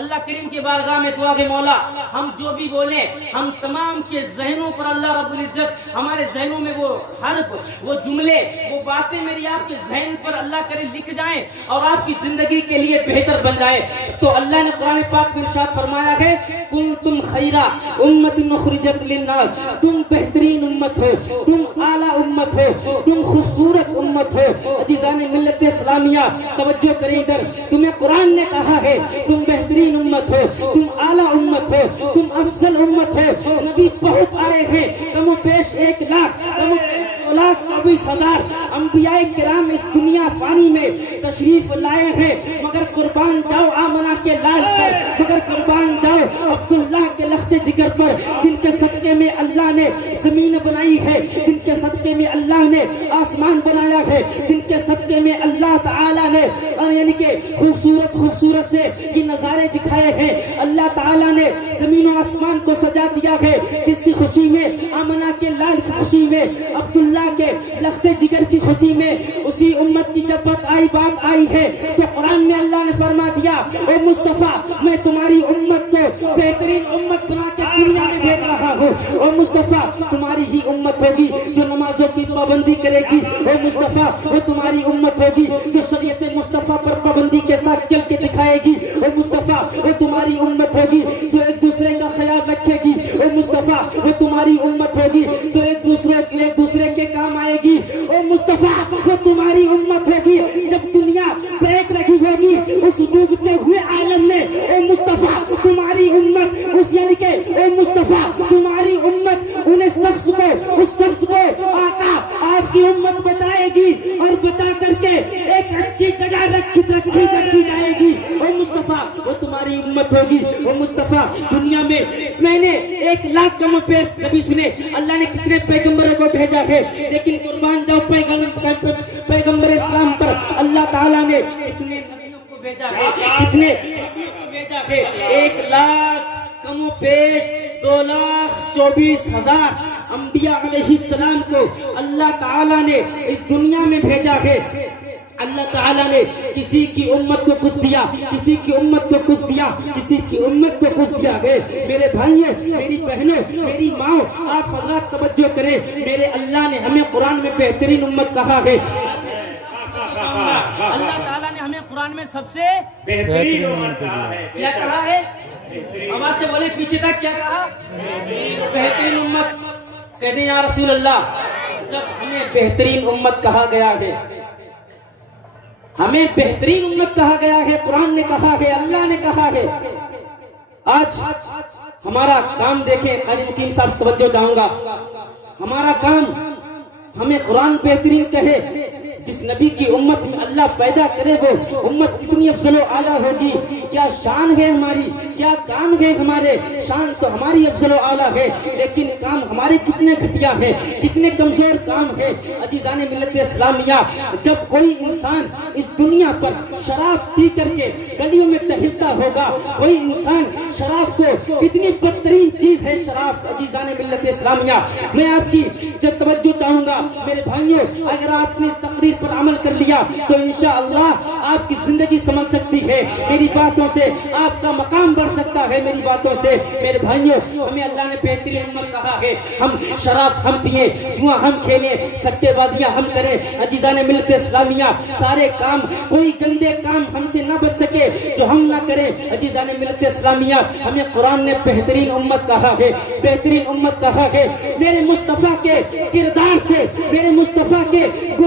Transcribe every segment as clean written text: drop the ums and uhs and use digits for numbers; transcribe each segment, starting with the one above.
اللہ کریم کے بارگاہ میں دعا کہ مولا ہم جو بھی بولیں ہم تمام کے ذہنوں پر اللہ رب العزت ہمارے ذہنوں میں وہ حرف وہ جملے وہ باتیں میری آپ کے ذہن پر اللہ کرے لکھ جائیں اور آپ کی زندگی کے لیے بہتر بن جائیں. تو اللہ نے قرآن پاک میں ارشاد فرمایا ہے کنتم خیرا امت اخرجت للناس، تم بہترین امت ہو، تم اعلیٰ امت ہو، تم خوبصورت امت ہو. عزیزان ملت اسلامیہ توجہ کریں ادھر، تمہیں قرآن نے کہا ہے تم بہترین امت ہو، تم اعلیٰ امت ہو، تم افضل امت ہو. نبی بہت آئے ہیں، کم و بیش 1 لاکھ، کم و بیش 2,24,000 انبیاء کرام اس دنیا فانی میں تشریف لائے ہیں. مگر قربان جاؤ آمنہ کے لال پر، مگر قربان جاؤ عبداللہ کے لخت جگر پر، جن کے صدقے میں اللہ نے زمین بنائی ہے، جن کے صدقے میں اللہ نے آسمان بنایا ہے، جن کے صدقے میں اللہ تعالیٰ نے یعنی کہ خوبصورت سے یہ نظارے دکھائے ہیں. اللہ تعالیٰ نے زمین و آسمان کو سجا دیا ہے. کسی خوشی میں آمنہ کے لال کی خوشی میں، عبداللہ کے لخت جگر کی خوشی میں، اسی امت کی جب بات آئی ہے تو قرآن میں اللہ نے فرما دیا اے مصطفیٰ میں تمہاری امت کو بہترین امت بنا کے دنیا میں بھیج رہا ہوں. اے مصطفیٰ تمہاری ہی امت ہوگی جو نمازوں کی پابندی کرے گی. اے مصطفیٰ وہ تمہاری امت ہوگی جو شریعت مصطفیٰ پر پابندی کے ساتھ چل کے دکھائے گی. اے مصطفیٰ وہ تمہاری امت ہوگی جو ایک دوسرے کا خیال رکھے گی. اے مصطفیٰ وہ تمہاری امت ہوگی جو ایک دوسرے کے کام آئے گی. اے مصطفیٰ وہ تمہاری امت ہوگی جب دنیا بیٹھ رہی ہوگی اس ڈوبتے ہوئے عالم میں. اے مصطفیٰ تمہاری امت اس یعنی کہ اے مصطفیٰ تمہاری امت اس شخص کو آقا آپ کی امت بچائے گی اور بچا کر کے ایک اچھی جگہ رکھی جائے گی. اے مصطفیٰ وہ تمہاری امت ہوگی. اے مصطفیٰ دنیا میں نے 1 لاکھ کم و بیش نبی سنے. اللہ نے کتنے پیغمبروں کو بھیجا ہے لیکن قربان جاؤ پیغمبر اسلام پر اللہ تعالیٰ نے کتنے نبیوں کو بھیجا ہے، کتنے نبیوں کو بھیجا ہے. 1 لاکھ کم و بیش 2,24,000 انبیاء علیہ السلام کو اللہ تعالیٰ نے اس دنیا میں بھیجا ہے. اللہ تعالیٰ نے کسی کی امت کو کچھ دیا، کسی کی امت کو کچھ دیا، کسی کی امت کو کچھ دیا گئے. میرے بھائیوں، میری بہنوں، میری ماں، آپ حضرات توجہ کریں. میرے اللہ نے ہمیں قرآن میں بہترین امت کہا ہے. اللہ تعالیٰ نے ہمیں قرآن میں سب سے بہترین امت کہا ہے. کیا کہا ہے؟ آواز سے بولے پیچھے تک کیا کہا؟ بہترین امت. کہتے ہیں یا رسول اللہ جب ہمیں بہترین امت کہا گیا ہے، ہمیں بہترین امت کہا گیا ہے، قرآن نے کہا ہے، اللہ نے کہا ہے. آج ہمارا کام دیکھیں قاری مقیم صاحب توجہ چاہوں گا. ہمارا کام ہمیں قرآن بہترین کہے. جس نبی کی امت میں اللہ پیدا کرے وہ امت کتنی افضل و اعلیٰ ہوگی. کیا شان ہے ہماری، کیا کام ہے ہمارے. شان تو ہماری افضل و اعلیٰ ہے لیکن کام ہمارے کتنے گھٹیا ہیں، کتنے کمزور کام ہے. عزیزان ملت اسلامیہ جب کوئی انسان اس دنیا پر شراب پی کر کے گلیوں میں ٹہلتا ہوگا، کوئی انسان شراب کو کتنی بدترین چیز ہے شراب. عزیزان ملت اسلامیہ میں آپ کی توجہ چاہوں گا. میرے بھائیوں اگر آپ نے تقریر پر عمل کر لیا تو انشاءاللہ آپ کی زندگی سمجھ سکتی ہے. میری باتوں سے آپ کا مقام بڑھ سکتا ہے. میری باتوں سے میرے بھائیوں ہمیں اللہ نے بہترین امت کہا ہے. ہم شراب ہم پیئیں، جوا ہم کھیلیں، سٹے بازیاں ہم کریں. عزیزان ملت اسلامیہ سارے کام، کوئی گندے کام ہم سے نہ بچ سکے جو ہم نہ کریں. عزیزان ملت اسلامیہ ہمیں قرآن نے بہترین امت کہا ہے، بہترین امت کہا ہے. میرے مصطفیٰ کے کردار سے، میرے مصطفیٰ کے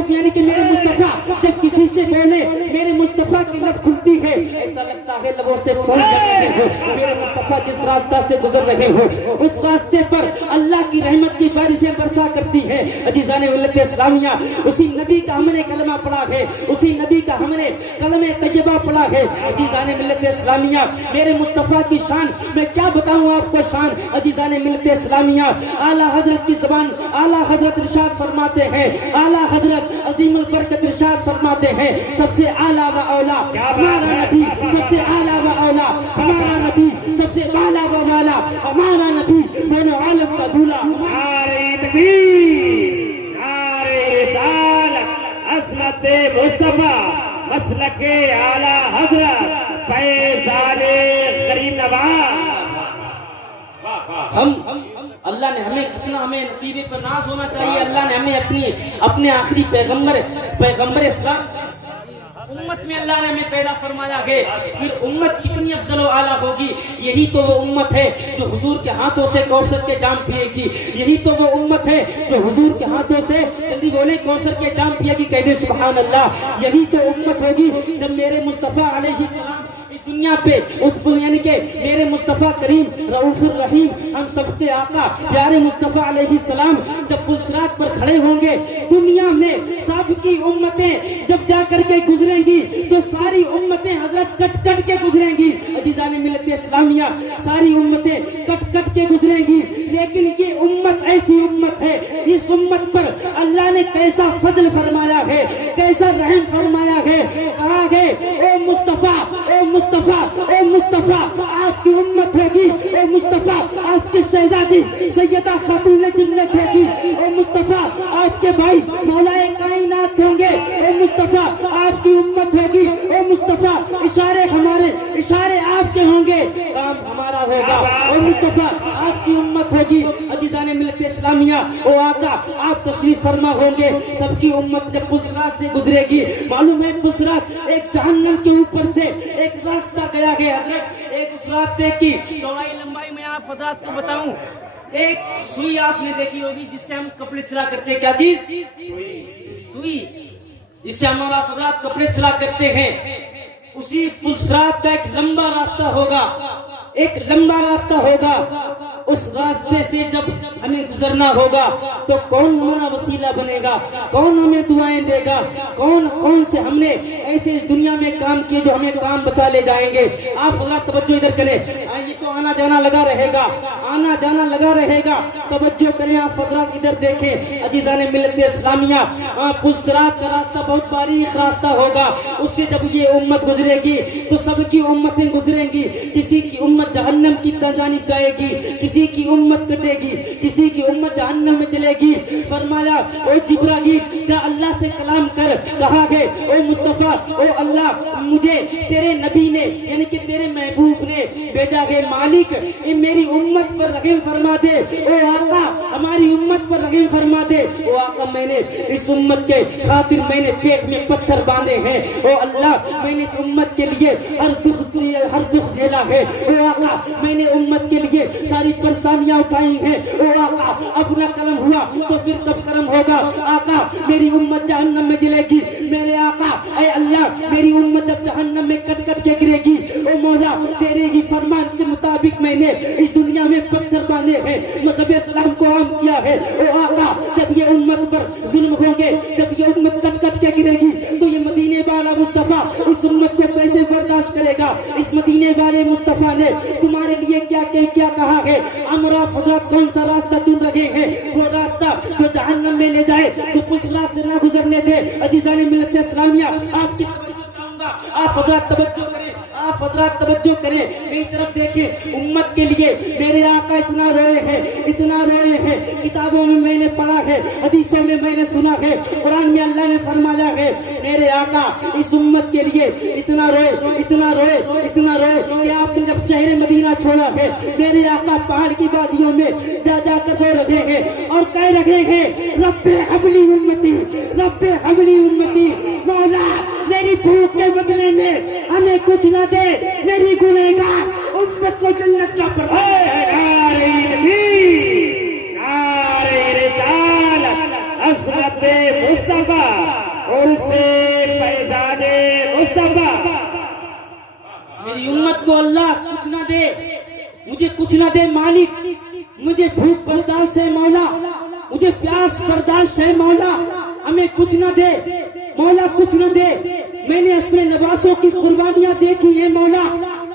یعنی کہ میرے مصطفیٰ جب کسی سے بولے میرے مصطفیٰ کی لب کھلتی ہے ایسا لگتا ہے لبوں سے پھول رہے ہو. میرے مصطفیٰ جس راستہ سے گزر رہے ہو اس راستے پر اللہ کی رحمت کی بارشیں برسا کرتی ہے. عزیزان ملت اسلامیہ اسی نبی کا ہم نے کلمہ پڑھا ہے، اسی نبی کا ہم نے کلمہ طیبہ پڑھا ہے. عزیزان ملت اسلامیہ میرے مصطفیٰ کی شان میں کیا بتاؤں آپ کو شان. عزیزان ملت اسلامیہ اعلیٰ حضرت کی زبان، اعلیٰ حضرت ارشاد فرماتے ہیں، اعلیٰ حضرت عظیم البرکت ارشاد فرماتے ہیں سب سے اعلیٰ و اولا ہمارا نبی، سب سے اعلیٰ و اولا ہمارا نبی، سب سے اعلیٰ و اولا ہمارا نبی، دونوں عالم کا دولہ. نعرہ تکبیر، نعرہ رسالت، عظمت مصطفیٰ، مسلک اعلیٰ حضرت فیضان ہم اللہ نے ہمیں کتنا ہمیں نصیب پر ناز ہونا چاہیے. اللہ نے ہمیں اپنے آخری پیغمبر اسلام امت میں اللہ نے ہمیں پیدا فرمایا ہے. پھر امت کتنی افضل و اعلیٰ ہوگی. یہی تو وہ امت ہے جو حضور کے ہاتھوں سے کوثر کے جام پیے گی. یہی تو وہ امت ہے جو حضور کے ہاتھوں سے جلدی بولے کوثر کے جام پیے گی. کہہ دے سبحان اللہ. یہی تو امت ہوگی جب میرے مصطفیٰ علیہ السلام اس دنیا پہ اس یعنی کہ میرے مصطفیٰ کریم رؤوف الرحیم ہم سب کے آقا پیارے مصطفیٰ علیہ السلام جب پلسرات پر کھڑے ہوں گے. دنیا میں سابقی امتیں جب جا کر کے گزریں گی تو ساری امتیں حضرت کٹ کٹ کے گزریں گی. عزیزان ملت اسلامیہ ساری امتیں کٹ کٹ کے گزریں گی. لیکن یہ امت ایسی امت ہے, اس امت پر اللہ نے کیسا فضل فرمایا ہے, کیسا رحم فرمایا ہے. کہا ہے اے مصطفیٰ, اے مصطفیٰ, اے مصطفیٰ آپ کی امت ہوگی. اے مصطفیٰ آپ کی شہزادی سیدہ خاتون جنت ہوگی. اے مصطفیٰ آپ کے بھائی مولا کائنات ہوں گے. اے مصطفیٰ آپ کی امت ہوگی. اے مصطفیٰ اشارے آپ کے ہوں گے, کام ہمارا ہوگا. اے مصطفیٰ آپ کی امت ہوگی. عزیزان ملت اسلامیہ او آقا آپ تشریف فرما ہوں گے. سب کی امت جب پلسرات سے گزرے گی, معلوم ہے پلسرات ایک جہنم کے اوپر سے ایک راستہ گیا ہے حضرت. ایک اس راستے کی چوڑائی لمبائی میں آپ حضرات کو بتاؤں. ایک سوئی آپ نے دیکھی ہوگی جس سے ہم کپڑے سلا کرتے ہیں. کیا چیز؟ سوئی, جس سے ہمارا حضرات کپڑے سلا کرتے ہیں. اسی پلسرات کا ایک لمبا راستہ ہوگا, ایک لمبا راستہ ہوگا. اس راستے سے جب ہمیں گزرنا ہوگا تو کون ہمارا وسیلہ بنے گا, کون ہمیں دعائیں دے گا, کون سے ہم نے ایسے دنیا میں کام کیے جو ہمیں کام بچا لے جائیں گے. آپ حضرات توجہ ادھر کریں. یہ تو آنا جانا لگا رہے گا, آنا جانا لگا رہے گا. توجہ کریں آپ حضرات ادھر دیکھیں. عزیزان ملت اسلامیہ پلسرات کا راستہ بہت باریک راستہ ہوگا. اس سے جب یہ امت گزرے گی تو سب کی امتیں گزریں گی. کسی کی امت جہنم کی جانب جائے گی, کسی کی امت کٹے گی, کسی کی امت جہنم میں چلے گی. فرمایا اے جبرائیل جا اللہ سے کلام کر. کہا ہے اے مصطفیٰ, اے اللہ مجھے تیرے نبی نے یعنی کہ تیرے محبوب نے بھیجا ہے. مالک میری امت پر رحم فرما دے. اے آقا ہماری امت پر رحم فرما دے. اے آقا میں نے اس امت کے خاطر میں نے پیٹ میں پتھر باندھے ہیں. اے اللہ میں نے اس امت کے لیے ہر دکھ جھیلا ہے. اے آقا میں نے امت کے لیے ساری پریشانیاں اٹھائی ہیں. اے آقا اپنا کرم ہوا تو پھر کب کرم ہوگا. آقا میری امت جہنم میں جلے گی. میرے آقا اے اللہ میری امت جب جہنم میں کٹ کٹ کے گرے گی, اے مولا تیرے ہی فرمان کے مطابق میں نے اس دنیا میں پتھر باندھے ہیں, مذہب اسلام کو عام کیا ہے. اے آقا جب یہ امت پر ظلم ہوں گے, جب یہ امت کٹ کٹ کے گرے گی تو یہ مدینے والا مصطفیٰ اس امت کو کیسے برداشت کرے گا. اس مدینے والے مصطفیٰ نے تمہارے لیے کیا کہا ہے. ہمارا خدا کون سا راستہ چن رہے ہیں, وہ راستہ جو جہنم میں لے جائے تو کچھ راستے نہ گزرنے دے. عزیزان ملت اسلامیہ آپ کی توجہ چاہوں گا, آپ حضرات توجہ کریں, آپ حضرات توجہ کریں. میری طرف دیکھیں. امت کے لیے میرے آقا اتنا روئے ہیں, اتنا روئے ہیں. کتابوں میں نے پڑھا ہے, حدیثوں میں میں نے سنا ہے, قرآن میں اللہ نے فرمایا ہے میرے آقا اس امت کے لیے اتنا روئے, اتنا روئے, اتنا روئے کہ آپ نے جب شہر مدینہ چھوڑا ہے میرے آقا پہاڑ کی وادیوں میں جا کر رو رہے ہیں اور کہہ رہے ہیں رب حبلی امتی, رب حبلی امتی. مولا میری بھوک کے بدلے میں ہمیں کچھ نہ دے, میری گنہگار امت کو جنت کا نعرہ تکبیر, نعرہ رسالت, عظمت مصطفیٰ اور سے فیضان مصطفیٰ. میری امت کو اللہ کچھ نہ دے, مجھے کچھ نہ دے مالک. مجھے بھوک برداشت ہے مولا, مجھے پیاس برداشت ہے مولا, ہمیں کچھ نہ دے مولا, کچھ نہ دے. میں نے اپنے نواسوں کی قربانیاں دیکھی ہیں مولا,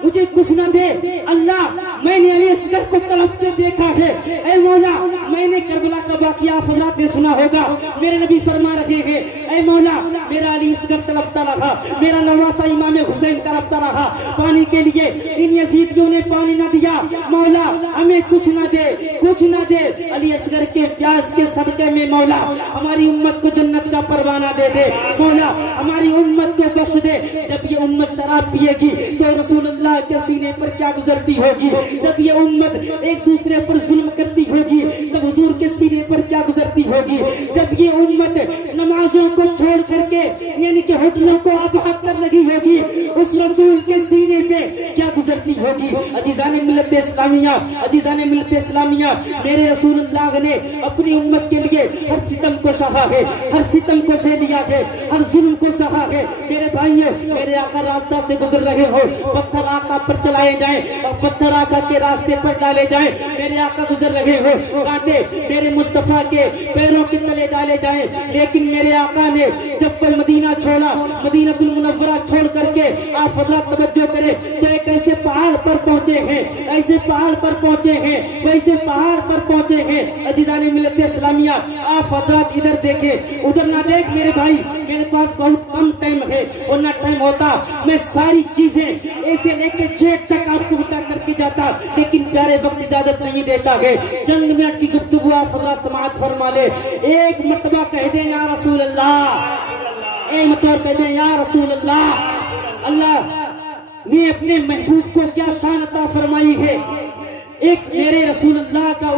مجھے کچھ نہ دے. اللہ میں نے علی اصغر کو تڑپتے دیکھا ہے. اے مولا میں نے کربلا کا واقعہ حضرات نے سنا ہوگا. میرے نبی فرما رہے ہیں اے مولا میرا علی اصغر تڑپتا رہا, میرا نواسا امام حسین تڑپتا رہا پانی کے لیے. ان یزیدیوں نے پانی نہ دیا. مولا ہمیں کچھ نہ دے, کچھ نہ دے. علی اصغر کے پیاس کے صدقے میں مولا ہماری امت کو جنت کا پروانہ دے دے مولا، ہماری امت کو بخش دے۔ جب یہ امت شراب پیے گی تو رسول اللہ کے سینے پر کیا گزرتی ہوگی، جب یہ امت ایک دوسرے پر ظلم کرتی ہوگی تب حضور کے سینے پر کیا گزرتی ہوگی، جب یہ امت نمازوں کو چھوڑ کر کے یعنی کہ ہوٹلوں کو آباد کر رہی ہوگی اس رسول کے سینے پہ کیا گزرتی ہوگی۔ عزیزان ملت اسلامیہ، عزیزان ملت اسلامیہ، میرے رسول اللہ نے اپنی امت کے لیے ہر ستم کو سہا ہے، ہر ستم کو سہ لیا ہے، ہر ظلم کو سہا ہے۔ میرے بھائیو، میرے آقا راستہ سے گزر رہے ہو، پتھر آقا پر چلائے جائیں اور پتھر آقا کے راستے پر ڈالے جائیں۔ میرے آقا گزر رہے ہو، کانٹے میرے مصطفیٰ کے پیروں کے تلے ڈالے جائیں، لیکن میرے آقا نے جب پر مدینہ چھوڑا، مدینہ المنورہ چھوڑ کر کے آپ حضرات توجہ کرے تو ایک ایسے پہاڑ پر پہنچے ہیں، ایسے پہاڑ پر پہنچے ہیں، ویسے پہاڑ پر پہنچے ہیں۔ عزیزان ملت اسلامیہ، آپ حضرات ادھر دیکھیں، ادھر نہ دیکھ میرے بھائی، میرے پاس بہت کم ٹائم ہے، اور نہ ٹائم ہوتا میں ساری چیزیں ایسے لے کے جیٹ تک آپ کو بتا کر کے جاتا، لیکن پیارے وقت اجازت نہیں دیتا ہے۔ چند منٹ کی گفتگو آپ حضرات سماعت فرما لے۔ ایک مرتبہ کہہ دیں یا رسول اللہ، ایک مرتبہ کہہ دیں یا رسول اللہ۔ اللہ نے اپنے محبوب کو کیا شان عطا فرمائی ہے۔ ایک میرے رسول اللہ کا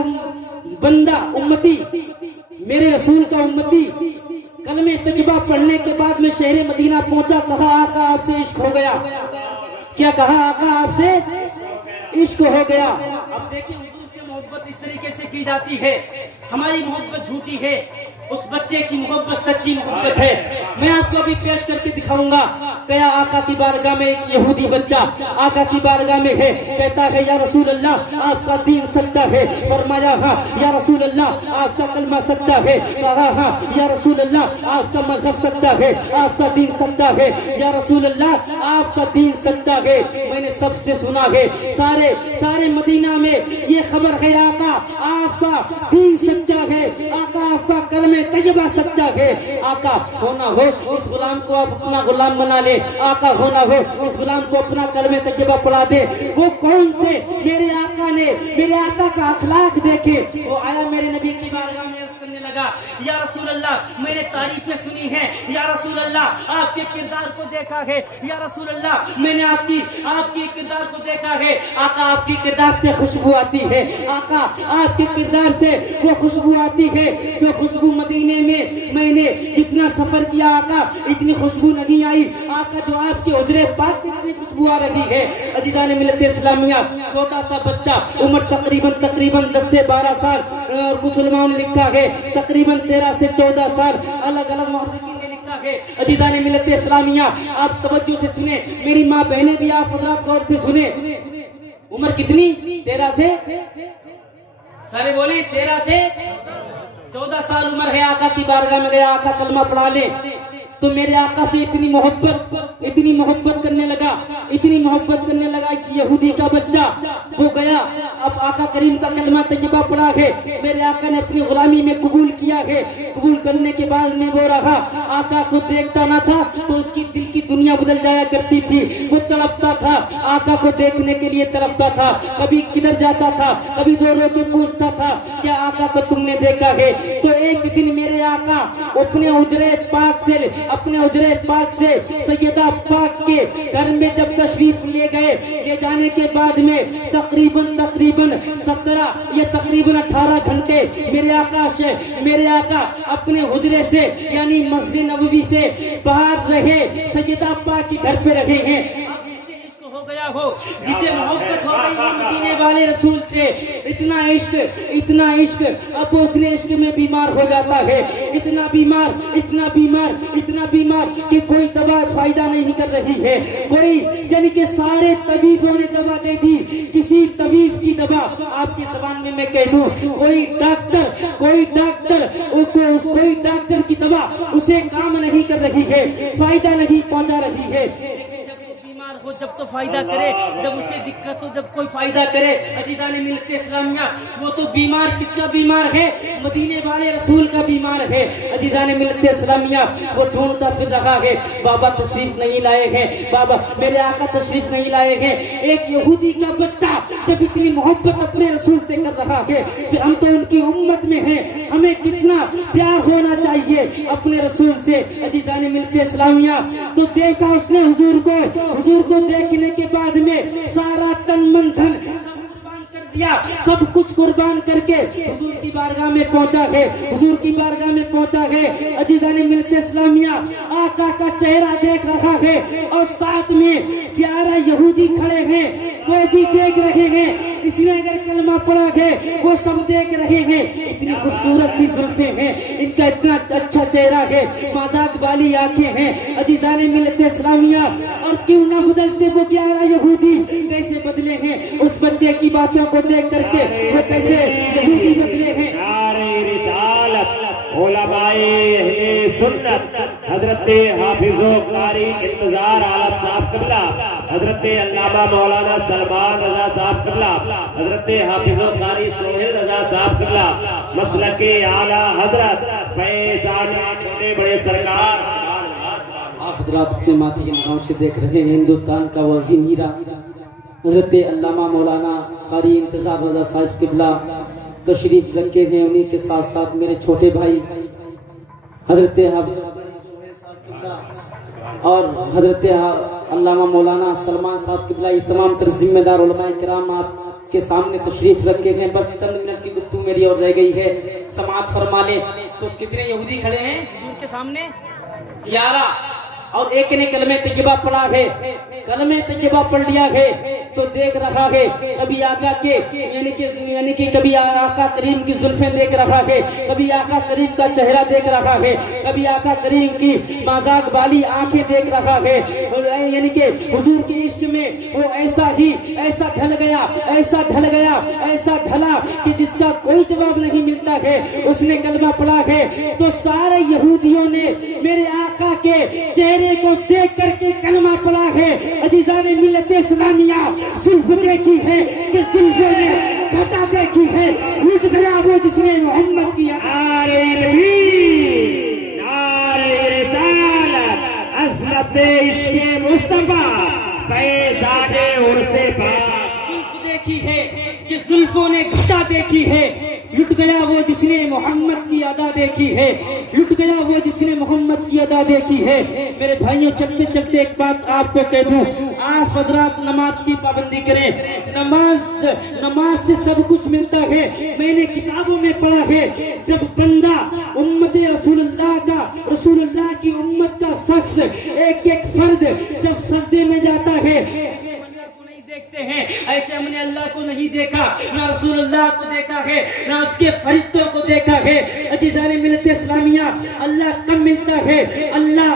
بندہ، امتی، میرے رسول کا امتی کلمہ طیبہ پڑھنے کے بعد میں شہر مدینہ پہنچا، کہا آقا آپ سے عشق ہو گیا۔ کیا کہا آقا آپ سے عشق ہو گیا۔ اب دیکھیں حضور سے محبت اس طریقے سے کی جاتی ہے، ہماری محبت جھوٹی ہے، اس بچے کی محبت سچی محبت ہے۔ میں آپ کو ابھی پیش کر کے دکھاؤں گا۔ کیا آقا کی بارگاہ میں ایک یہودی بچہ آقا کی بارگاہ میں ہے، کہتا ہے یا رسول اللہ آپ کا دین سچا ہے۔ فرمایا ہاں یا رسول اللہ آپ کا کلمہ سچا ہے۔ کہا ہاں یا رسول اللہ آپ کا مذہب سچا ہے، آپ کا دین سچا ہے۔ یا رسول اللہ آپ کا دین سچا ہے۔ میں نے سب سے سنا ہے، سارے مدینہ میں یہ خبر ہے، آقا آپ کا دین سچا ہے، آقا آپ کا کلمہ طیبہ سچا ہے۔ آقا ہونا ہو اس غلام کو آپ اپنا غلام بنا لے، آقا ہونا ہو اس غلام کو اپنا کلمہ طیبہ پڑھا دے۔ وہ کون سے میرے آقا نے میرے آقا کا اخلاق دیکھے، وہ آیا میرے نبی کی بارگاہ میں عرض کرنے لگا یا رسول اللہ میں نے تعریفیں سنی ہیں، یا رسول اللہ آپ کے کردار کو دیکھا ہے، یا رسول اللہ میں نے آپ کی کردار کو دیکھا ہے۔ آقا آپ کی کردار سے خوشبو آتی ہے، آقا آپ کے کردار سے وہ خوشبو آتی ہے جو خوشبو مدینے میں نے جتنا سفر کیا آقا اتنی خوشبو نہیں آئی، آقا جو آپ کے حجرے پاک میں اتنی خوشبو آ رہی ہے۔ عزیزان ملت اسلامیہ، چھوٹا سا بچہ، عمر تقریباً 10 سے 12 سال، اور کچھ علماء نے لکھا ہے تقریباً 13 سے 14 سال، الگ الگ محققین نے لکھا ہے۔ عزیزان ملت اسلامیہ آپ توجہ سے سنیں، میری ماں بہنیں بھی آپ حضرات غور سے سنیں۔ عمر کتنی؟ 13 سے سارے بولی 13 سے 14 سال عمر ہے۔ آقا کی بارگاہ میں گیا، آقا کلمہ پڑھا لے تو میرے آقا سے اتنی محبت کرنے لگا کہ یہودی کا بچہ وہ گیا، اب آقا کریم کا کلمہ طیبہ پڑھا ہے، میرے آقا نے اپنی غلامی میں قبول کیا ہے۔ قبول کرنے کے بعد میں وہ رہا، آقا کو دیکھتا نہ تھا تو اس کی دل کی دنیا بدل جایا کرتی تھی، وہ تڑپتا تھا، آقا کو دیکھنے کے لیے تڑپتا تھا، کبھی کدھر جاتا تھا، کبھی رو رو کے پوچھتا تھا کیا آقا کو تم نے دیکھا ہے؟ تو ایک دن میرے آقا اپنے حجرے پاک سے سیدہ پاک کے گھر میں جب تشریف لے گئے، لے جانے کے بعد میں تقریباً 17 یا تقریباً 18 گھنٹے میرے آقا اپنے حجرے سے یعنی مسجد نبوی سے باہر رہے، سیدہ پاک کے گھر پہ رہے ہیں۔ ہو گیا ہو جسے محبت ہو گئی ہو مدینے والے رسول سے، اتنا عشق اب وہ اتنے عشق میں بیمار ہو جاتا ہے، اتنا بیمار کہ کوئی دوا فائدہ نہیں کر رہی ہے، کوئی یعنی کہ سارے طبیبوں نے دوا دے دی، کسی طبیب کی دوا آپ کی زبان میں کہہ دوں، کوئی ڈاکٹر کی دوا اسے کام نہیں کر رہی ہے، فائدہ نہیں پہنچا رہی ہے۔ ہو کو جب تو فائدہ کرے جب اسے دقت ہو، جب کوئی فائدہ کرے۔ عزیزان ملت اسلامیہ، وہ تو بیمار کس کا بیمار ہے؟ مدینے والے رسول کا بیمار ہے۔ عزیزان ملت اسلامیہ، وہ ڈھونڈتا پھر رہا ہے، بابا تشریف نہیں لائے ہیں، بابا میرے آقا تشریف نہیں لائے ہیں۔ ایک یہودی کا بچہ جب اتنی محبت اپنے رسول سے کر رہا ہے، پھر ہم تو ان کی امت میں ہیں، ہمیں کتنا پیار ہونا چاہیے اپنے رسول سے۔ عزیزان ملت اسلامیہ، تو دیکھا اس نے حضور کو دیکھنے کے بعد میں سارا تن من دھن قربان کر دیا، سب کچھ قربان کر کے حضور کی بارگاہ میں پہنچا ہے، عزیزان ملت اسلامیہ، آقا کا چہرہ دیکھ رہا ہے، اور ساتھ میں 11 یہودی کھڑے ہیں، وہ بھی دیکھ رہے ہیں، اس نے اگر کلمہ پڑھا ہے وہ سب دیکھ رہے ہیں۔ اتنی خوبصورت سی زلفیں ہیں، ان کا اتنا اچھا چہرہ ہے، مذاق والی آنکھیں ہیں۔ عزیزان ملت اسلامیہ، اور کیوں نہ بدلتے وہ 11 یہودی، کیسے بدلے ہیں اس بچے کی باتوں کو دیکھ کر کے، وہ کیسے یہودی بدلے ہیں۔ علماء اہل سنت حضرت حافظ و قاری انتظار عالم صاحب قبلہ، حضرت علامہ مولانا سلمان رضا صاحب قبلہ، حضرت حافظ و قاری سہیل رضا صاحب قبلہ، مسلک اعلیٰ حضرت فیضان چھوٹے بڑے سرکار، آپ حضرات اپنے ماتھے کے مقام سے دیکھ رہے ہیں ہندوستان کا وہ عظیم ہیرا حضرت علامہ مولانا قاری انتظار رضا صاحب قبلہ تشریف رکھے گئے، انہی کے ساتھ ساتھ میرے چھوٹے بھائی حضرت حافظ اور حضرت علامہ مولانا سلمان صاحب قبلہ، یہ تمام تر ذمہ دار علماء کرام آپ کے سامنے تشریف رکھے گئے۔ بس چند منٹ کی گفتگو میری اور رہ گئی ہے، سماعت فرما لیں۔ تو کتنے یہودی کھڑے ہیں حضور کے سامنے؟ 11، اور ایک نے کلمہ طیبہ پڑھا ہے، کلمہ طیبہ پڑھ لیا ہے، تو دیکھ رہا ہے کبھی آقا کے یعنی کہ کبھی آقا کریم کی زلفیں دیکھ رہا ہے، کبھی آقا کریم کا چہرہ دیکھ رہا ہے، کبھی آقا کریم کی مذاق والی آنکھیں دیکھ رہا ہے، یعنی کہ حضور کے عشق میں وہ ایسا ڈھلا کہ جس کا کوئی جواب نہیں ملتا ہے۔ اس نے کلمہ پڑھا ہے تو سارے یہودیوں نے میرے آقا کے چہرے کو دیکھ کر کے کلمہ پڑھا ہے۔ عزیزان ملت اسلامیہ، زلف دیکھی ہے کہ زلفوں نے گھٹا دیکھی ہے، لٹ گیا وہ جس نے محمد کی نعرہ تکبیر، نعرہ رسالت، عظمت عشق مصطفیٰ، فیضان عرص پاک۔ زلف دیکھی ہے کہ زلفوں نے گھٹا دیکھی ہے، لٹ گیا وہ جس نے محمد کی ادا دیکھی ہے، لٹ گیا وہ جس نے محمد کی ادا دیکھی ہے۔ میرے بھائیوں، چلتے چلتے ایک بات آپ کو کہہ دوں، آپ حضرات نماز کی پابندی کریں۔ نماز سے سب کچھ ملتا ہے۔ میں نے کتابوں میں پڑھا ہے، جب بندہ امت رسول اللہ کی امت کا شخص ایک فرد جب سجدے میں جاتا ہے، دیکھتے ہیں ایسے ہم نے اللہ کو نہیں دیکھا، نہ رسول اللہ کو دیکھا ہے، نہ اس کے فرشتوں کو دیکھا ہے۔ عزیزان ملت اسلامیہ، اللہ کم ملتا ہے، اللہ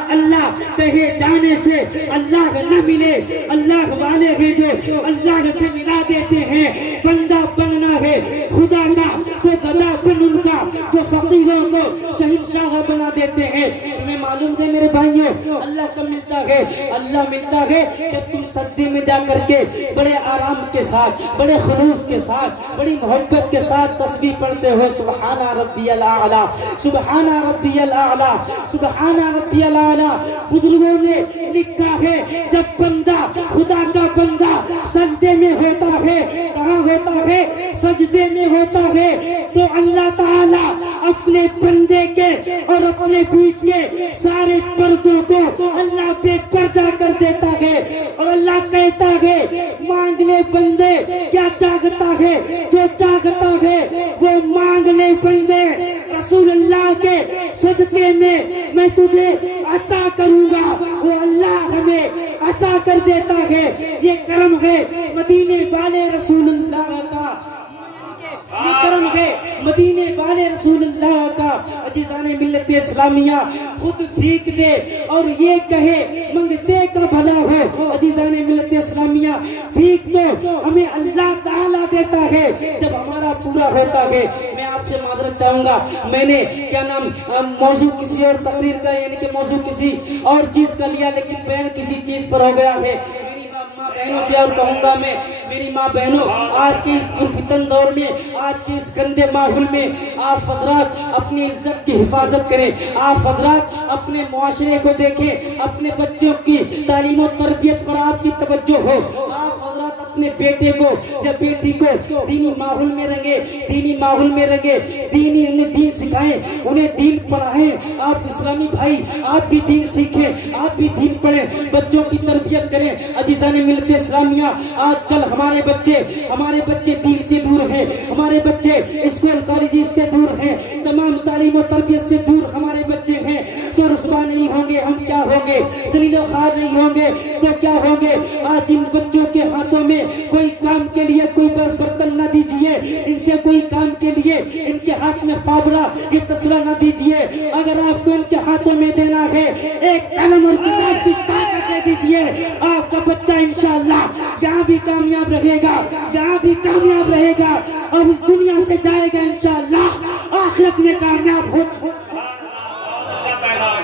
کہے جانے سے اللہ نہ ملے، اللہ والے ہیں جو اللہ سے ملا دیتے ہیں۔ بندہ بننا ہے خدا کا تو گدا بن ان کا، جو فقیروں کو شہنشاہ بنا دیتے ہیں۔ تمہیں معلوم ہے میرے بھائیوں، اللہ کم ملتا ہے، اللہ ملتا ہے جب تم سجدے میں جا کر کے بڑے آرام کے ساتھ، بڑے خلوص کے ساتھ، بڑی محبت کے ساتھ تسبیح پڑھتے ہو، سبحان ربی الاعلی، سبحان ربی الاعلی، سبحان ربی الاعلی۔ بزرگوں نے لکھا ہے جب بندہ خدا کا بندہ سجدے میں ہوتا ہے، کہاں ہوتا ہے؟ سجدے میں ہوتا ہے، تو اللہ تعالی اپنے بندے کے اور اپنے بیچ کے سارے پردوں کو اللہ بے پردہ کر دیتا ہے، اور اللہ کہتا ہے مانگ لے بندے، کیا چاہتا ہے؟ جو چاہتا ہے وہ مانگ لے بندے، رسول اللہ کے صدقے میں تجھے عطا کروں گا۔ وہ اللہ ہمیں عطا کر دیتا ہے، یہ کرم ہے مدینے والے رسول اللہ کا، یہ کرم ہے مدینے والے رسول اللہ کا۔ عزیزان ملت اسلامیہ، خود بھیک دے اور یہ کہے منگتے کا بھلا ہو۔ عزیزان ملت اسلامیہ، بھیک تو ہمیں اللہ تعالیٰ دیتا ہے جب ہمارا پورا ہوتا ہے۔ میں آپ سے معذرت چاہوں گا، میں نے موضوع کسی اور تقریر کا یعنی کہ موضوع کسی اور چیز کا لیا، لیکن بیان کسی چیز پر ہو گیا ہے۔ بہنوں سے اور کہوں گا میں، میری ماں بہنوں، آج کے اس پرفتن دور میں، آج کے اس گندے ماحول میں آپ حضرات اپنی عزت کی حفاظت کریں، آپ حضرات اپنے معاشرے کو دیکھیں، اپنے بچوں کی تعلیم و تربیت پر آپ کی توجہ ہو، آپ حضرات اپنے بیٹے کو یا بیٹی کو دینی ماحول میں رنگے، دینی ماحول میں رنگے، انہیں دین سکھائیں، انہیں دین پڑھائیں، آپ اسلامی بھائی آپ بھی دین سیکھیں، آپ بھی دین پڑھیں، بچوں کی تربیت کریں۔ عزیزان ملت اسلامیہ، آج کل ہمارے بچے دین سے دور ہیں، ہمارے بچے اسکول کالجز سے دور ہیں، تمام تعلیم و تربیت سے دور ہمارے بچے ہیں، تو رسوا نہیں ہوں گے ہم کیا ہوں گے، ذلیل و خوار نہیں ہوں گے تو کیا ہوں گے۔ آج ان بچوں کے ہاتھوں میں کوئی کام کے لیے کوئی برتن نہ دیجیے، ان سے کوئی کام کے لیے ان کے ہاتھ میں فابرا یہ تسلا نہ دیجیے، اگر آپ کو ان کے ہاتھوں میں دینا ہے ایک قلم اور کتاب کی طاقت دے دیجیے، آپ کا بچہ انشاءاللہ جہاں بھی کامیاب رہے گا، جہاں بھی کامیاب رہے گا اور اس دنیا سے جائے گا انشاءاللہ آخرت میں کامیاب ہوگا۔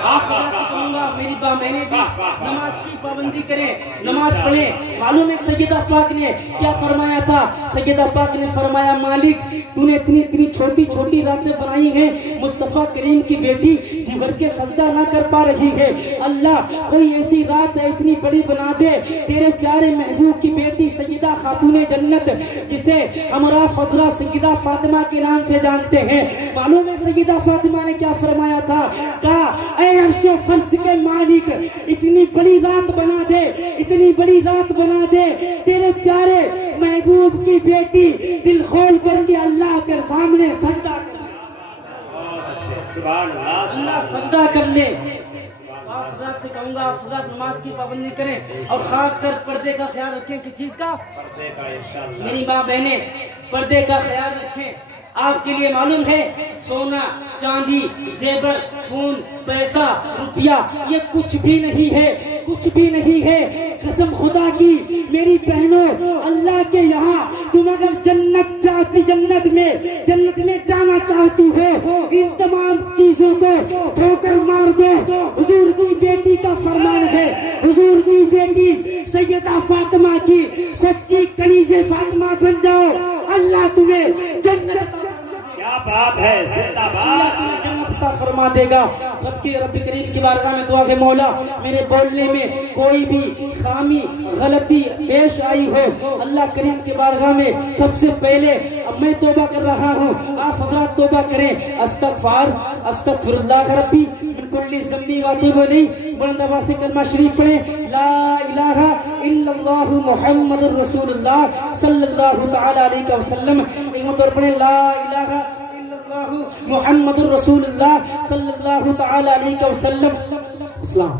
آپ حضرات سے کہوں گا میری ماں بہنیں بھی نماز کی پابندی کریں، نماز پڑھیں۔ معلوم ہے سیدہ پاک نے کیا فرمایا تھا؟ سیدہ پاک نے فرمایا مالک تو نے اتنی چھوٹی چھوٹی راتیں بنائی ہیں، مصطفیٰ کریم کی بیٹی جی بھر کے سجدہ نہ کر پا رہی ہے، اللہ کوئی ایسی رات اتنی بڑی بنا دے تیرے پیارے محبوب کی بیٹی سیدہ خاتون جنت جسے ہمارا فضلہ سیدہ فاطمہ کے نام سے جانتے ہیں۔ معلوم ہے سیدہ فاطمہ نے کیا فرمایا تھا؟ کہا اے عرش و فرش کے مالک اتنی بڑی رات بنا دے، اتنی بڑی رات بنا دے تیرے پیارے محبوب کی بیٹی دل کھول کر کے اللہ کے سامنے سجدہ کر لے، سبحان اللہ سجدہ کر لے۔ آپ حضرات سے کہوں گا آپ حضرات نماز کی پابندی کریں اور خاص کر پردے کا خیال رکھیں۔ کس چیز کا؟ پردے کا انشاءاللہ۔ میری ماں بہنیں پردے کا خیال رکھیں۔ آپ کے لیے معلوم ہے سونا چاندی زیور خون پیسہ روپیہ یہ کچھ بھی نہیں ہے، کچھ بھی نہیں ہے۔ قسم خدا کی میری بہنوں اللہ کے یہاں تم اگر جنت میں جانا چاہتی ہو ان تمام چیزوں کو ٹھوکر مار دو۔ حضور کی بیٹی کا فرمان ہے، حضور کی بیٹی سیدہ فاطمہ کی سچی کنیز فاطمہ بن جاؤ، اللہ تمہیں جنت کیا بات ہے، زندہ باد، جنت عطا فرما دے گا۔ رب کریم کی بارگاہ میں دعا کہ مولا میرے بولنے میں کوئی بھی خامی غلطی پیش آئی ہو، اللہ کریم کی بارگاہ میں سب سے پہلے اب میں توبہ کر رہا ہوں، آپ حضرات توبہ کریں۔ استغفر اللہ ربی من کل ذنب و اتوب الیہ۔ بلند آواز سے کلمہ شریف پڑھیں، لا الہ الا اللہ محمد الرسول اللہ صلی اللہ تعالی علیہ وسلم۔ ایک مرتبہ پڑھیں، لا الہ الا اللہ محمد الرسول اللہ صلی اللہ تعالی علیہ وسلم۔ السلام